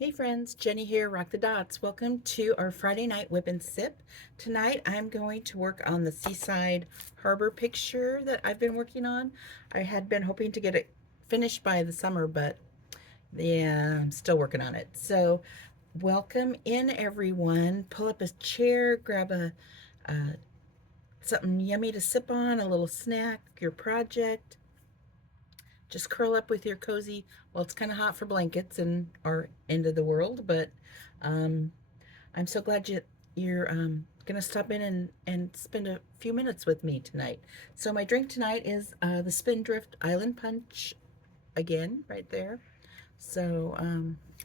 Hey friends, Jenny here, Rock the Dots. Welcome to our Friday night whip and sip. Tonight I'm going to work on the seaside harbor picture that I've been working on. I had been hoping to get it finished by the summer, but yeah, I'm still working on it. So welcome in everyone. Pull up a chair, grab uh, something yummy to sip on, a little snack, your project. Just curl up with your cozy, well, it's kind of hot for blankets in our end of the world, but um, I'm so glad you're gonna stop in and spend a few minutes with me tonight. So my drink tonight is the Spindrift Island Punch again, right there. So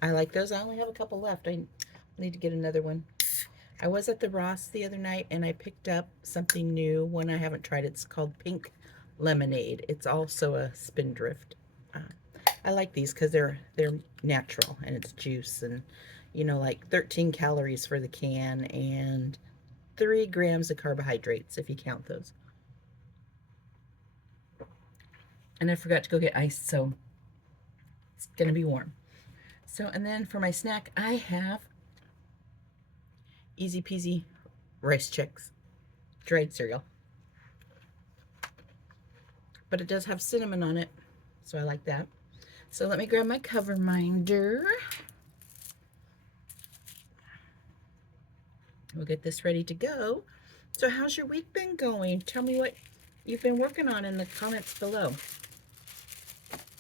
I like those. I only have a couple left. I need to get another one. I was at the Ross the other night and I picked up something new, one I haven't tried. It's called Pink Lemonade. It's also a Spindrift. Uh, I like these because they're natural and it's juice and like 13 calories for the can and 3 grams of carbohydrates if you count those. And I forgot to go get ice, so it's gonna be warm. So, and then for my snack, I have easy peasy rice chicks, dried cereal. But it does have cinnamon on it, so I like that. So let me grab my cover minder. We'll get this ready to go. So how's your week been going? Tell me what you've been working on in the comments below.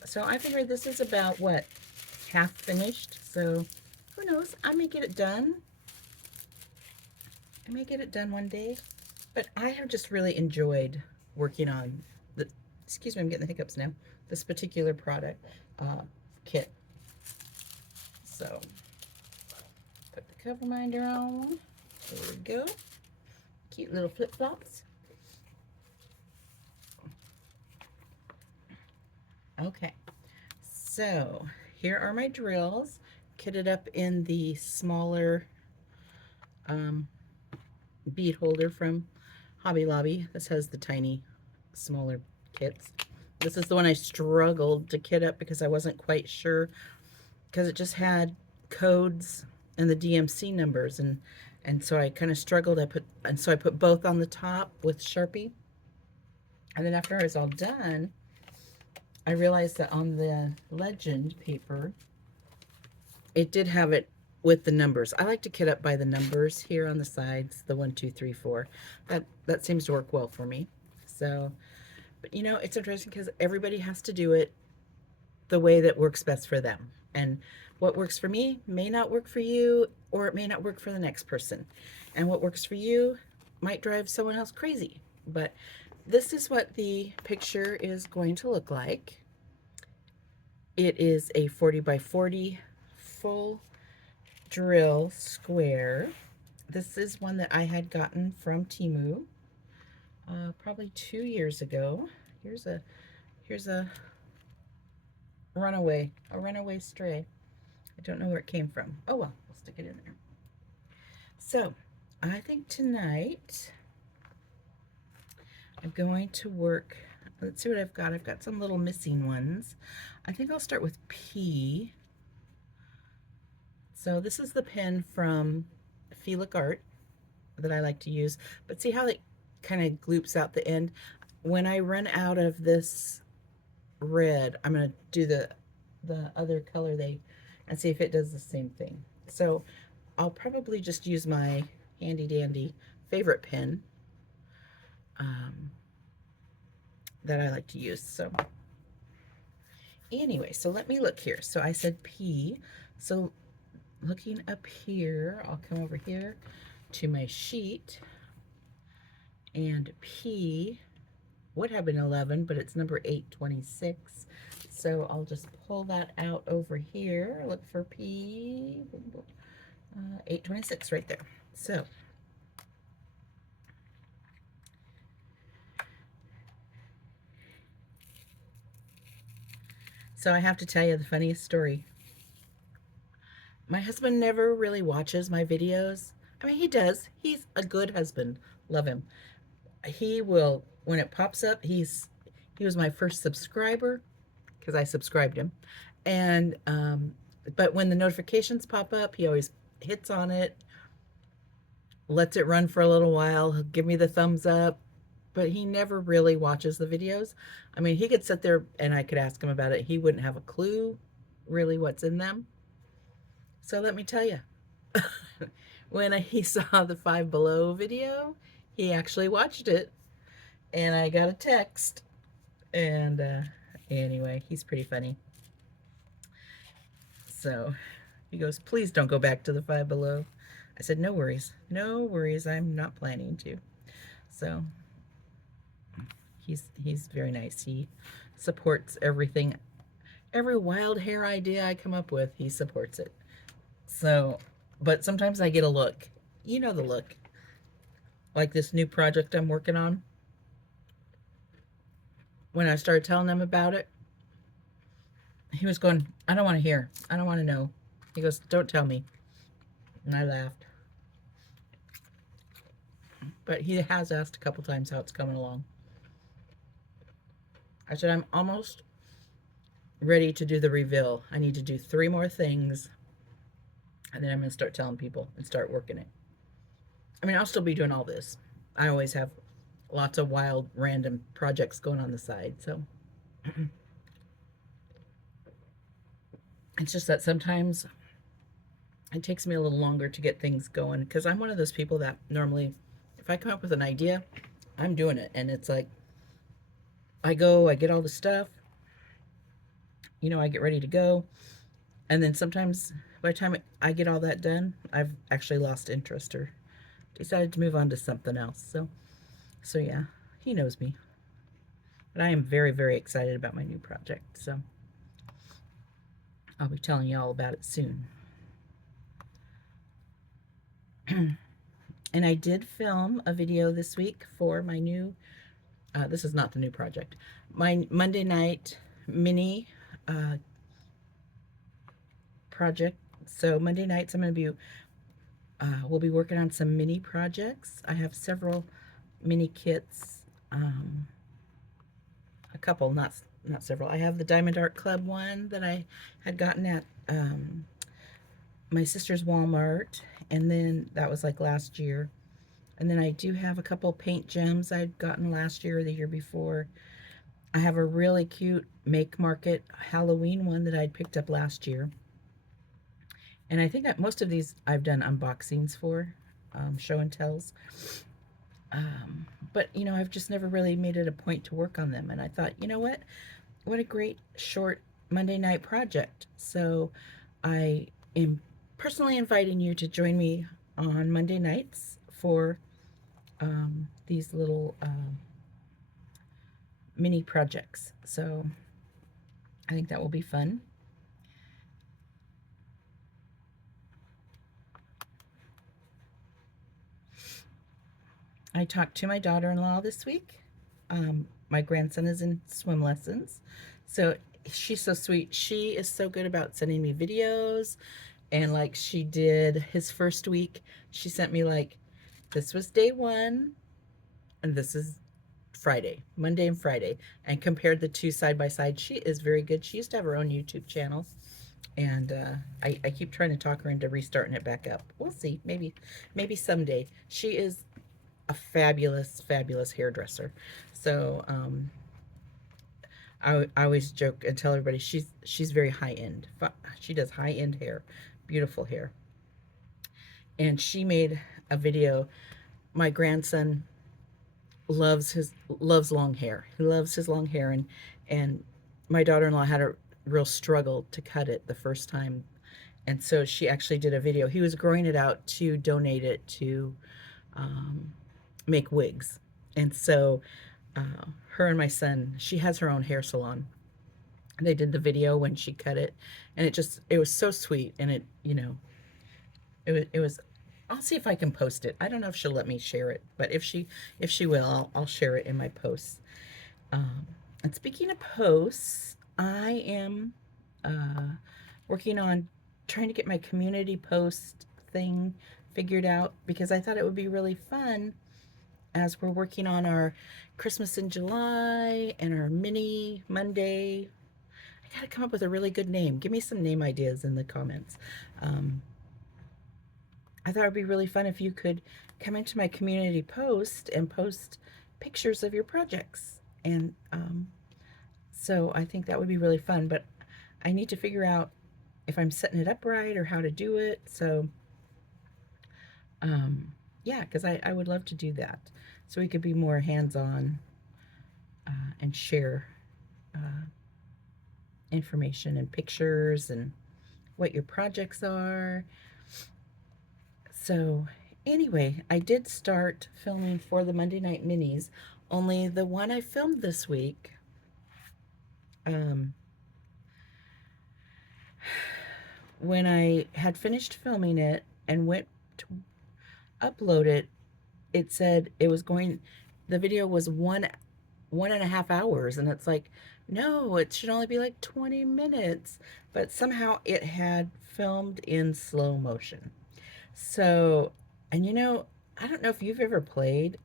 So I figured this is about, what, half finished? So who knows? I may get it done. I may get it done one day. But I have just really enjoyed working on the, excuse me, I'm getting the hiccups now, this particular product kit. So put the cover minder on. There we go. Cute little flip-flops. Okay, so here are my drills, kitted up in the smaller bead holder from Hobby Lobby. This has the tiny, smaller kits. This is the one I struggled to kit up because I wasn't quite sure, because it just had codes and the DMC numbers, and so I kind of struggled. So I put both on the top with Sharpie, and then after I was all done, I realized that on the legend paper, it did have it with the numbers. I like to kit up by the numbers here on the sides, the 1, 2, 3, 4. That seems to work well for me. So, but it's interesting because everybody has to do it the way that works best for them. And what works for me may not work for you, or it may not work for the next person. And what works for you might drive someone else crazy. But this is what the picture is going to look like. It is a 40 by 40 full drill square. This is one that I had gotten from Temu probably 2 years ago. Here's a runaway stray. I don't know where it came from. Oh well, we'll stick it in there. So I think tonight I'm going to work. Let's see what I've got. I've got some little missing ones. I think I'll start with P. So this is the pen from Felic Art that I like to use, but see how it kind of gloops out the end? When I run out of this red, I'm going to do the other color and see if it does the same thing. So I'll probably just use my handy dandy favorite pen that I like to use. So anyway, so let me look here. So I said P. So looking up here, I'll come over here to my sheet, and P would have been 11, but it's number 826. So I'll just pull that out over here. Look for P, 826 right there. So I have to tell you the funniest story. My husband never really watches my videos. I mean, he does. He's a good husband. Love him. He will, when it pops up, he was my first subscriber because I subscribed him. And But when the notifications pop up, he always hits on it, lets it run for a little while. He'll give me the thumbs up, but he never really watches the videos. I mean, he could sit there and I could ask him about it. He wouldn't have a clue really what's in them. So let me tell you, when he saw the Five Below video, he actually watched it, and I got a text. And anyway, he's pretty funny. So he goes, please don't go back to the Five Below. I said, no worries. No worries. I'm not planning to. So he's very nice. He supports everything. Every wild hair idea I come up with, he supports it. So, but sometimes I get a look. You know the look. Like this new project I'm working on. When I started telling him about it, he was going, I don't want to hear. I don't want to know. He goes, don't tell me. And I laughed. But he has asked a couple times how it's coming along. I said, I'm almost ready to do the reveal. I need to do 3 more things, and then I'm going to start telling people and start working it. I mean, I'll still be doing all this. I always have lots of wild, random projects going on the side, so it's just that sometimes it takes me a little longer to get things going, because I'm one of those people that normally, if I come up with an idea, I'm doing it, and it's like, I get all the stuff, you know, I get ready to go, and then sometimes by the time I get all that done, I've actually lost interest or decided to move on to something else. So yeah, he knows me. But I am very, very excited about my new project, so I'll be telling you all about it soon. And I did film a video this week for my new, this is not the new project, my Monday night mini project. So Monday nights I'm going to be, we'll be working on some mini projects. I have several mini kits, a couple, not several. I have the Diamond Art Club one that I had gotten at my sister's Walmart, and then that was like last year. And then I do have a couple paint gems I'd gotten last year or the year before. I have a really cute Make Market Halloween one that I'd picked up last year. And I think that most of these I've done unboxings for, show and tells. But, you know, I've just never really made it a point to work on them. And I thought, you know what a great short Monday night project. So I am personally inviting you to join me on Monday nights for these little mini projects. So I think that will be fun. I talked to my daughter-in-law this week. My grandson is in swim lessons, so she's so sweet. She is so good about sending me videos, and like she did his first week, she sent me like, this was day 1, and this is Friday, Monday and Friday, and compared the 2 side by side. She is very good. She used to have her own YouTube channel, and I keep trying to talk her into restarting it back up. We'll see. Maybe someday. She is a fabulous, fabulous hairdresser. So I always joke and tell everybody she's very high end. She does high end hair, beautiful hair. And she made a video. My grandson loves long hair. He loves his long hair, and my daughter-in-law had a real struggle to cut it the first time, and so she actually did a video. He was growing it out to donate it to make wigs. And so her and my son, she has her own hair salon, and they did the video when she cut it, and it was so sweet. And it, you know, it was I'll see if I can post it. I don't know if she'll let me share it, but if she will, I'll share it in my posts. And speaking of posts, I am working on trying to get my community post thing figured out, because I thought it would be really fun as we're working on our Christmas in July and our mini Monday. gotta come up with a really good name. Give me some name ideas in the comments. Um, I thought it would be really fun if you could come into my community post and post pictures of your projects. And so I think that would be really fun, but I need to figure out if I'm setting it up right or how to do it. So yeah, because I would love to do that. So we could be more hands-on and share uh, information and pictures and what your projects are. So anyway, I did start filming for the Monday Night Minis, only the one I filmed this week, um, when I had finished filming it and went to upload it, it said it was going, the video was 1.5 hours, and it's like, no, it should only be like 20 minutes, but somehow it had filmed in slow motion. So, and you know, I don't know if you've ever played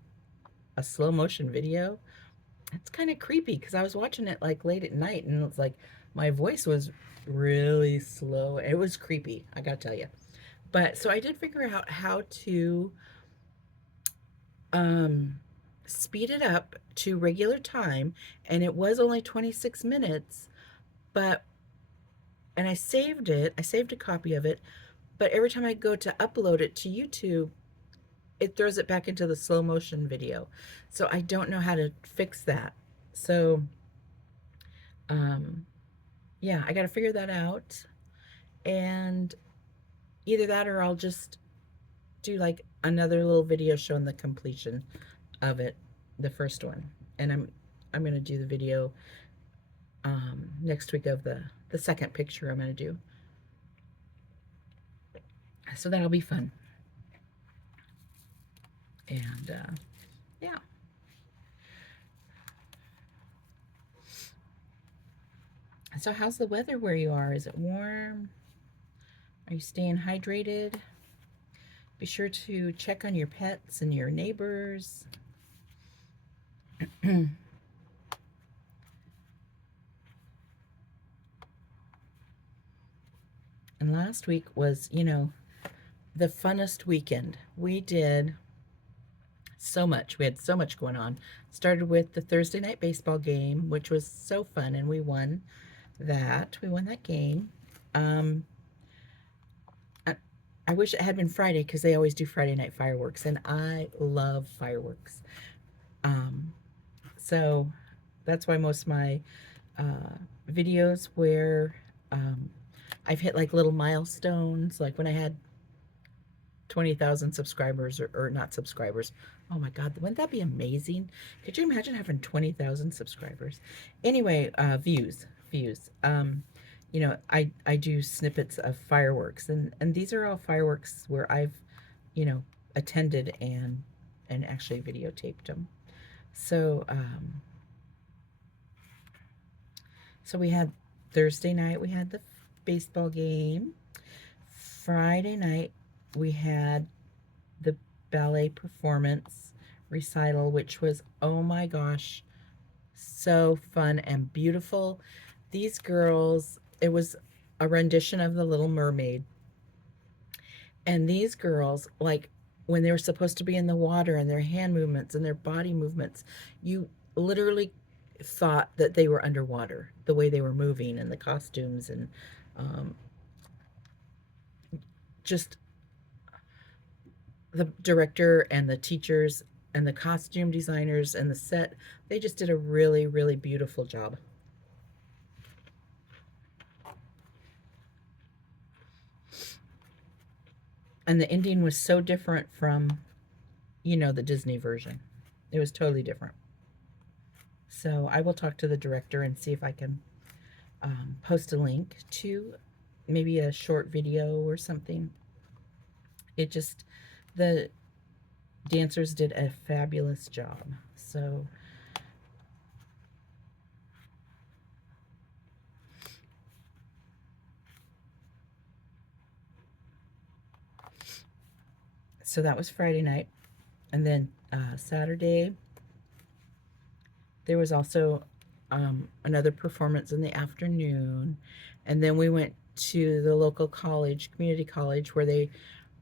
a slow motion video. It's kind of creepy because I was watching it like late at night, and it's like my voice was really slow. It was creepy, I gotta tell you. But so I did figure out how to um, speed it up to regular time, and it was only 26 minutes, but, and I saved it, I saved a copy of it, but every time I go to upload it to YouTube, it throws it back into the slow motion video. So I don't know how to fix that. So, um, yeah, I got to figure that out. And either that or I'll just do like another little video showing the completion of it, the first one. And I'm going to do the video next week of the second picture I'm going to do. So that'll be fun. And yeah. So how's the weather where you are? Is it warm? Are you staying hydrated? Be sure to check on your pets and your neighbors. And last week was, you know, the funnest weekend. We did so much. We had so much going on. Started with the Thursday night baseball game, which was so fun, and we won that. We won that game. I wish it had been Friday because they always do Friday night fireworks, and I love fireworks. So that's why most of my videos where I've hit like little milestones, like when I had 20,000 subscribers, or not subscribers. Oh my God, wouldn't that be amazing? Could you imagine having 20,000 subscribers? Anyway, views. You know, I do snippets of fireworks, and these are all fireworks where I've, you know, attended and actually videotaped them. So, so we had Thursday night, we had the baseball game. Friday night, we had the ballet performance recital, which was, oh my gosh, so fun and beautiful. These girls, it was a rendition of The Little Mermaid. And these girls, like when they were supposed to be in the water and their hand movements and their body movements, you literally thought that they were underwater, the way they were moving and the costumes and um, just the director and the teachers and the costume designers and the set, they just did a really, really beautiful job. And the ending was so different from, you know, the Disney version. It was totally different. So I will talk to the director and see if I can post a link to maybe a short video or something. It just, the dancers did a fabulous job. So that was Friday night. And then Saturday, there was also another performance in the afternoon, and then we went to the local college, community college, where they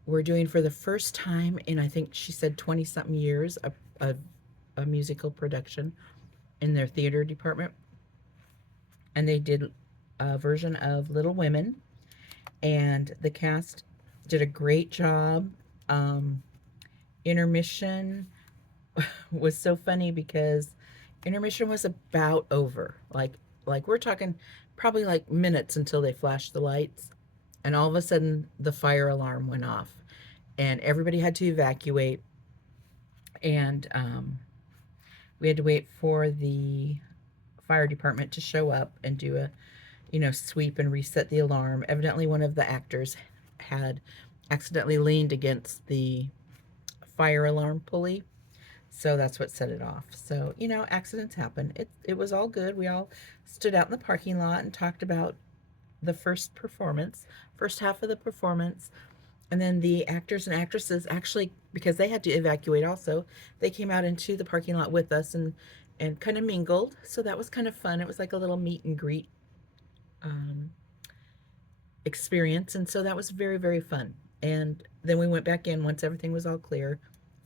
were doing for the first time in, I think she said, 20 something years, a, a musical production in their theater department. And they did a version of Little Women, and the cast did a great job. Um, Intermission was so funny because intermission was about over. Like we're talking probably like minutes until they flashed the lights, and all of a sudden the fire alarm went off, and everybody had to evacuate, and we had to wait for the fire department to show up and do a sweep and reset the alarm. Evidently, one of the actors had accidentally leaned against the fire alarm pulley. So that's what set it off. So, accidents happen. It was all good. We all stood out in the parking lot and talked about the first half of the performance. And then the actors and actresses actually, because they had to evacuate also, they came out into the parking lot with us and kind of mingled. So that was kind of fun. It was like a little meet and greet um, experience. And so that was very, very fun. And then we went back in once everything was all clear.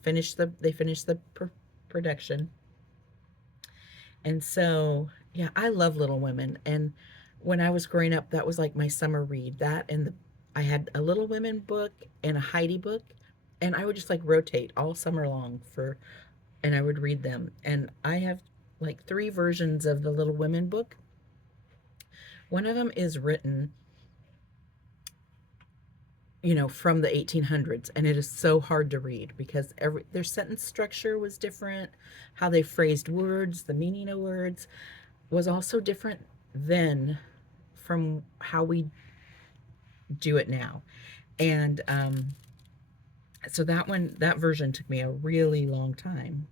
They finished the production. And so, yeah, I love Little Women. And when I was growing up, that was like my summer read. That and I had a Little Women book and a Heidi book, and I would just like rotate all summer long and I would read them. And I have like three versions of the Little Women book. One of them is written, from the 1800s, and it is so hard to read because their sentence structure was different, how they phrased words, the meaning of words was also different then from how we do it now. And so that version took me a really long time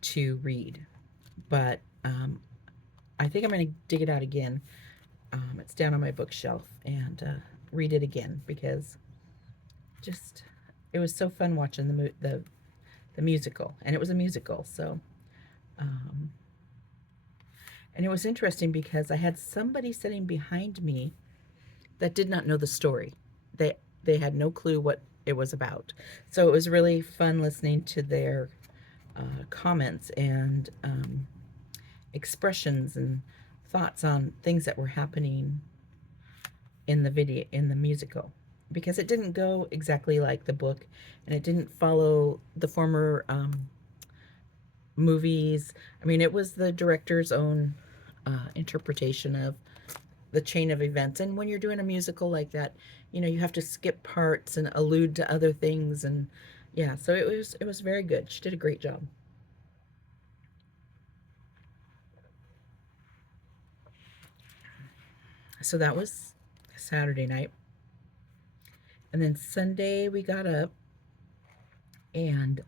to read, but I think I'm going to dig it out again. It's down on my bookshelf, and read it again because just it was so fun watching the musical, and it was a musical. So um, and it was interesting because I had somebody sitting behind me that did not know the story. They had no clue what it was about. So it was really fun listening to their comments and expressions and thoughts on things that were happening in the musical, because it didn't go exactly like the book, and it didn't follow the former movies. I mean, it was the director's own interpretation of the chain of events. And when you're doing a musical like that, you have to skip parts and allude to other things. And yeah, so it was very good. She did a great job. So that was Saturday night. And then Sunday we got up, and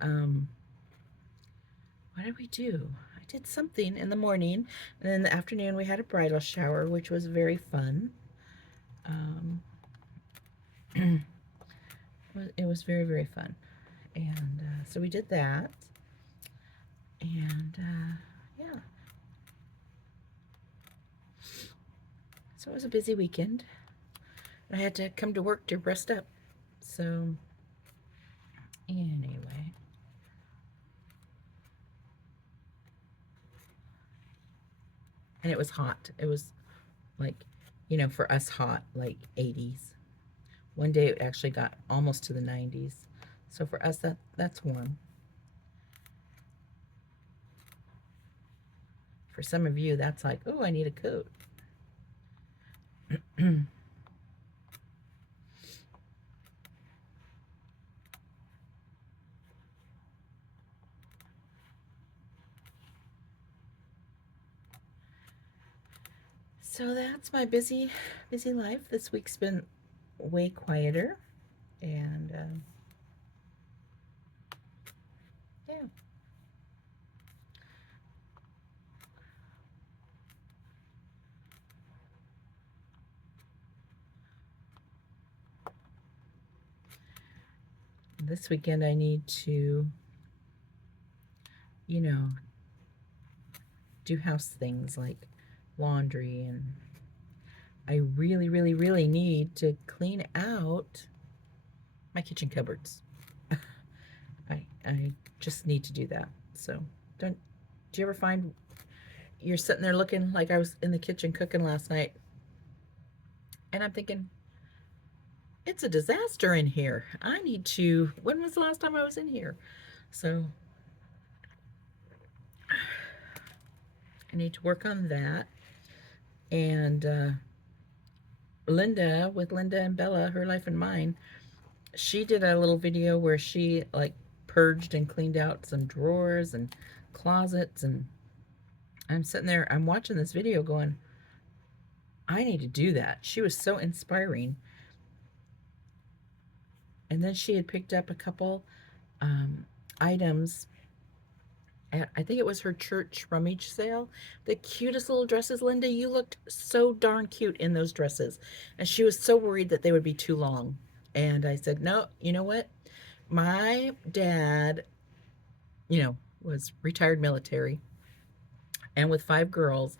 what did we do? I did something in the morning, and then in the afternoon we had a bridal shower, which was very fun. Um, it was very, very fun. And so we did that. And yeah, so it was a busy weekend. I had to come to work to rest up. So anyway, and it was hot. It was like, for us hot, like 80s. One day it actually got almost to the 90s. So for us, that's warm. For some of you, that's like, oh, I need a coat. So that's my busy life. This week's been way quieter, and yeah. This weekend I need to, you know, do house things like laundry, and I really, really, really need to clean out my kitchen cupboards. I just need to do that. So, don't do you ever find you're sitting there looking like I was in the kitchen cooking last night, and I'm thinking, it's a disaster in here. I need to, when was the last time I was in here? So, I need to work on that. And Linda, with Linda and Bella, Her Life and Mine, she did a little video where she like purged and cleaned out some drawers and closets, and I'm sitting there, I'm watching this video going, I need to do that. She was so inspiring. And then she had picked up a couple items at, I think it was her church rummage sale. The cutest little dresses. Linda, you looked so darn cute in those dresses. And she was so worried that they would be too long. And I said, no, you know what? My dad, was retired military, and with 5 girls,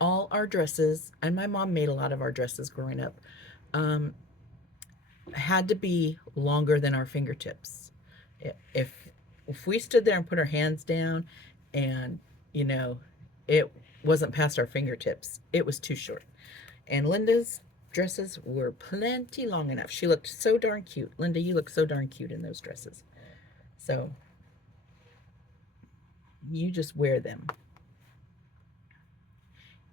all our dresses, and my mom made a lot of our dresses growing up, um, had to be longer than our fingertips. If if we stood there and put our hands down, and you know, it wasn't past our fingertips, it was too short. And Linda's dresses were plenty long enough. She looked so darn cute. Linda, you look so darn cute in those dresses. So you just wear them.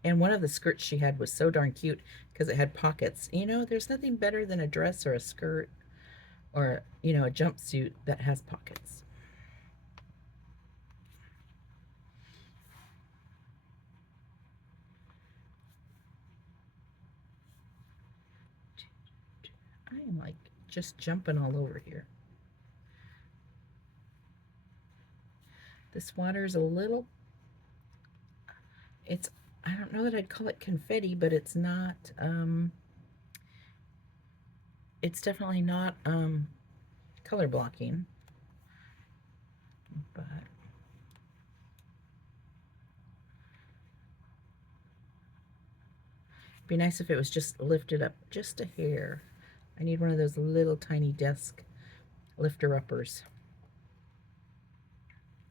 And one of the skirts she had was so darn cute because it had pockets. There's nothing better than a dress or a skirt or, a jumpsuit that has pockets. I am like just jumping all over here. This water is a little, it's, I don't know that I'd call it confetti, but it's not, it's definitely not color blocking, but it'd be nice if it was just lifted up just a hair. I need one of those little tiny desk lifter-uppers.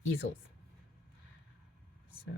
Easels. So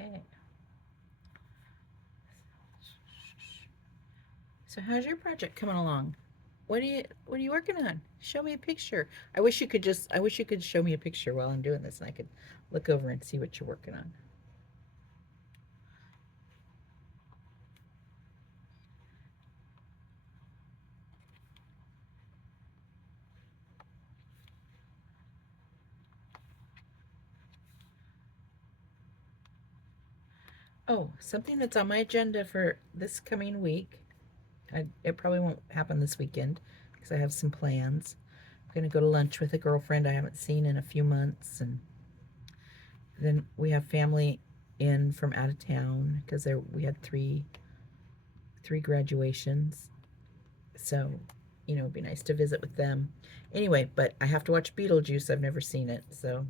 okay. So how's your project coming along? What are you working on? Show me a picture. I wish you could show me a picture while I'm doing this and I could look over and see what you're working on. Oh, something that's on my agenda for this coming week. It probably won't happen this weekend because I have some plans. going to go to lunch with a girlfriend I haven't seen in a few months, and then we have family in from out of town because we had three graduations. So, you know, it'd be nice to visit with them. Anyway, but I have to watch Beetlejuice. I've never seen it, so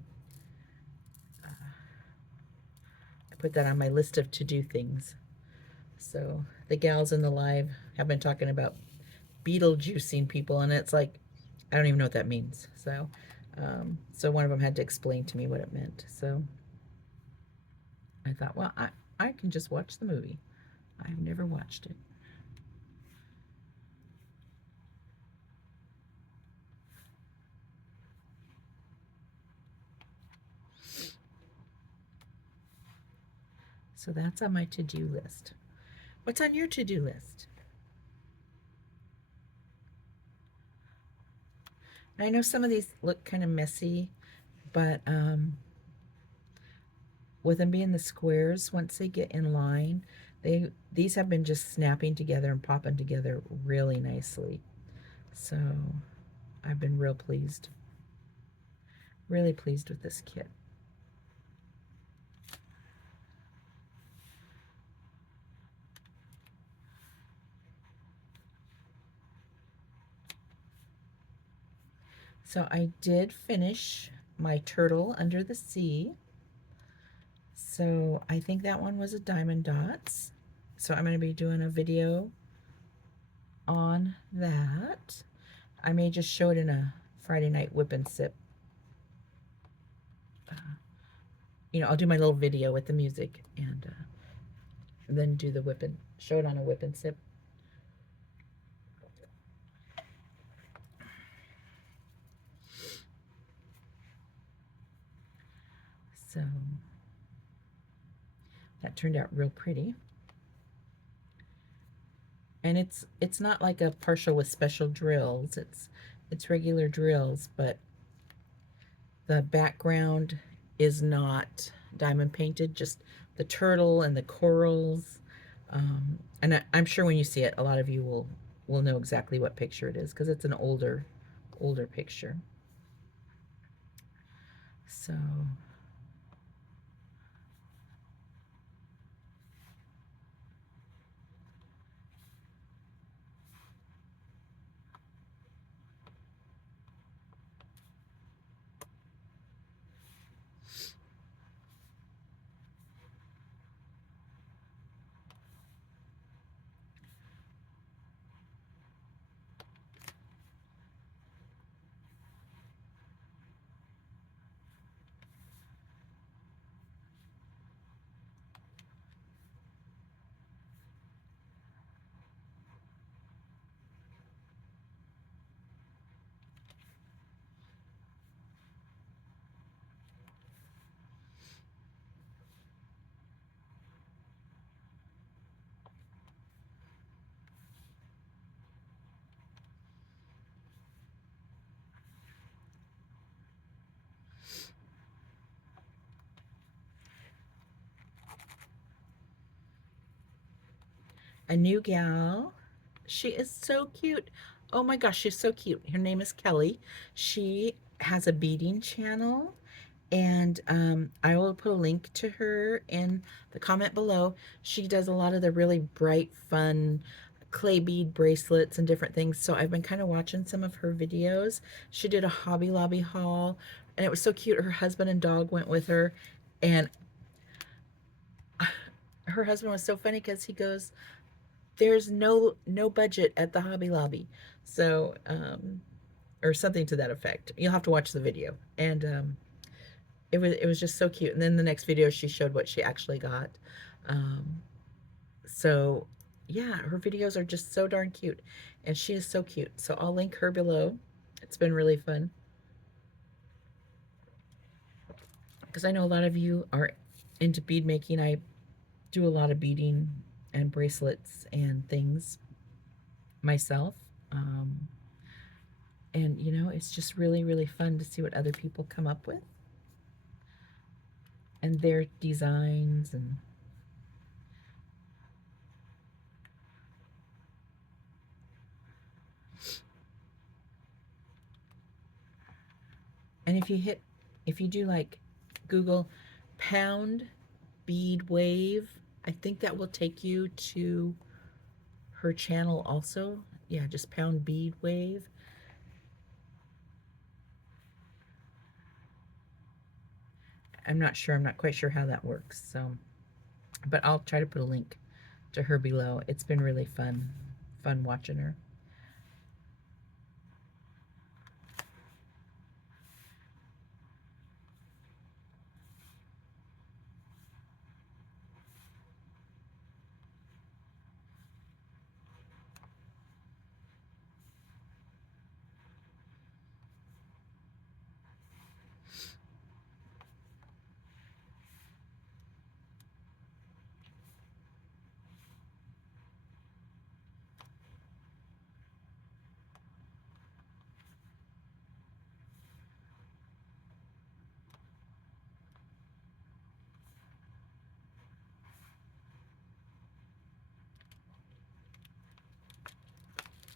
I put that on my list of to-do things. So the gals in the live have been talking about Beetlejuicing people, and it's like, I don't even know what that means. So, so one of them had to explain to me what it meant. So I thought, well, I can just watch the movie. I've never watched it. So that's on my to-do list. What's on your to-do list? I know some of these look kind of messy, but with them being the squares, once they get in line, these have been just snapping together and popping together really nicely. So I've been really pleased with this kit. So I did finish my turtle under the sea. So I think that one was a diamond dots. So I'm going to be doing a video on that. I may just show it in a Friday night whip and sip. You know, I'll do my little video with the music and then do the whip and show it on a whip and sip. So that turned out real pretty. And it's not like a partial with special drills. It's regular drills, but the background is not diamond painted, just the turtle and the corals. And I'm sure when you see it, a lot of you will know exactly what picture it is because it's an older picture. So a new gal. She is so cute. Oh my gosh, she's so cute. Her name is Kelly. She has a beading channel, and I will put a link to her in the comment below. She does a lot of the really bright, fun clay bead bracelets and different things. So I've been kind of watching some of her videos. She did a Hobby Lobby haul, and it was so cute. Her husband and dog went with her, and her husband was so funny because he goes, there's no budget at the Hobby Lobby. So or something to that effect. You'll have to watch the video. And it was just so cute. And then the next video she showed what she actually got. So yeah, her videos are just so darn cute, and she is so cute. So I'll link her below. It's been really fun because I know a lot of you are into bead making. I do a lot of beading and bracelets and things myself. And you know, it's just really fun to see what other people come up with and their designs. And And if you do like Google pound bead wave, I think that will take you to her channel also. Yeah, just pound bead wave. I'm not sure. I'm not quite sure how that works. So, but I'll try to put a link to her below. It's been really fun watching her.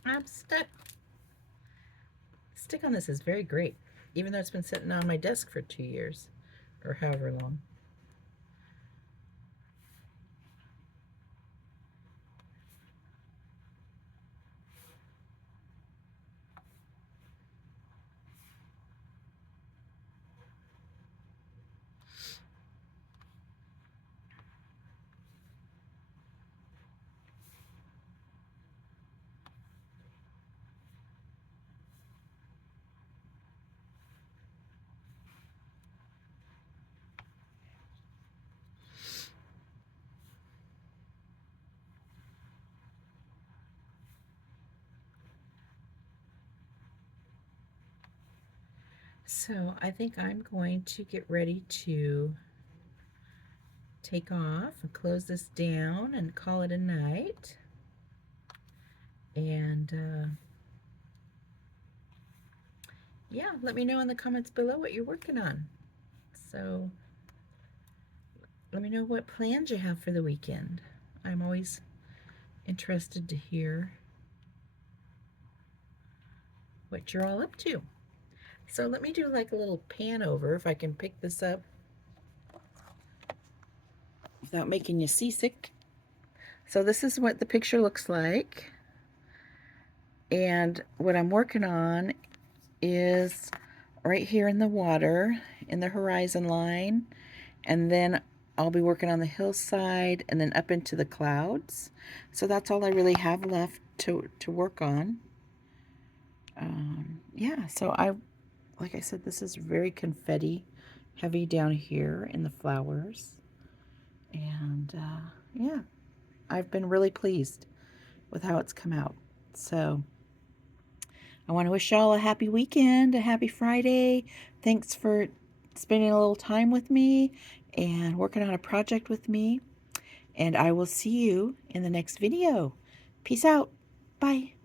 I'm stuck. Stick on this is very great, even though it's been sitting on my desk for 2 years or however long. So I think I'm going to get ready to take off and close this down and call it a night. And yeah, let me know in the comments below what you're working on. So let me know what plans you have for the weekend. I'm always interested to hear what you're all up to. So let me do like a little pan over if I can pick this up without making you seasick. So this is what the picture looks like. And what I'm working on is right here in the water, in the horizon line. And then I'll be working on the hillside and then up into the clouds. So that's all I really have left to work on. Yeah, so like I said, this is very confetti heavy down here in the flowers. And yeah, I've been really pleased with how it's come out. So I want to wish y'all a happy weekend, a happy Friday. Thanks for spending a little time with me and working on a project with me. And I will see you in the next video. Peace out. Bye.